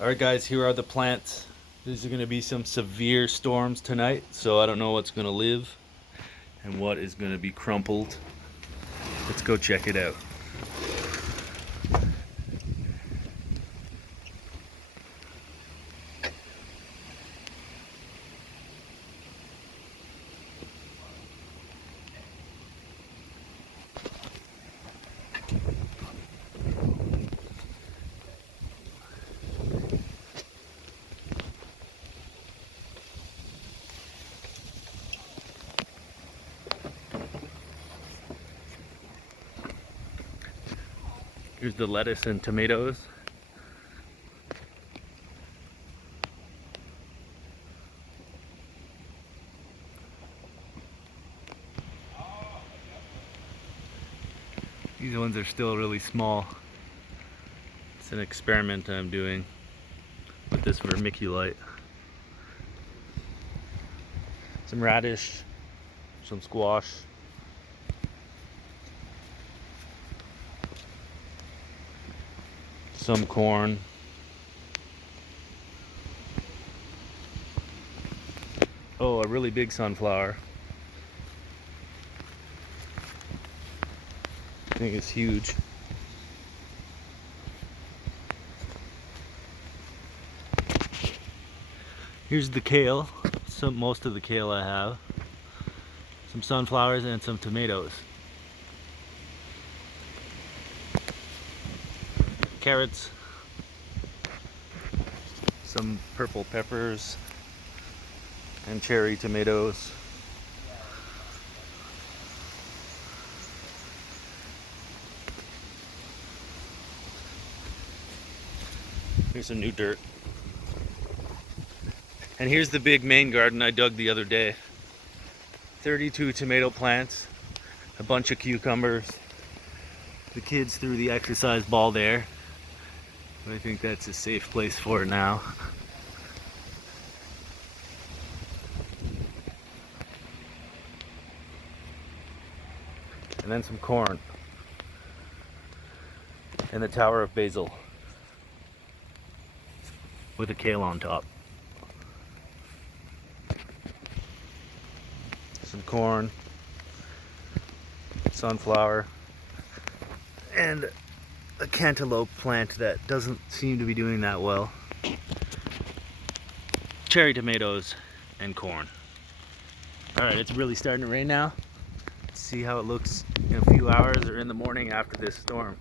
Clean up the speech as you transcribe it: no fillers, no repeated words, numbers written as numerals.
Alright guys, here are the plants. These are going to be some severe storms tonight, so I don't know what's going to live and what is going to be crumpled. Let's go check it out. Here's the lettuce and tomatoes. These ones are still really small. It's an experiment I'm doing with this vermiculite. Some radish, some squash. Some corn. Oh, a really big sunflower. I think it's huge. Here's the kale. Most of the kale I have. Some sunflowers and some tomatoes. Carrots. Some purple peppers and cherry tomatoes. Here's some new dirt. And here's the big main garden I dug the other day. 32 tomato plants, a bunch of cucumbers. The kids threw the exercise ball there. But I think that's a safe place for it now. And then some corn. And the Tower of Basil. With a kale on top. Some corn. Sunflower. And a cantaloupe plant that doesn't seem to be doing that well. Cherry tomatoes and corn. Alright, it's really starting to rain now. Let's see how it looks in a few hours or in the morning after this storm.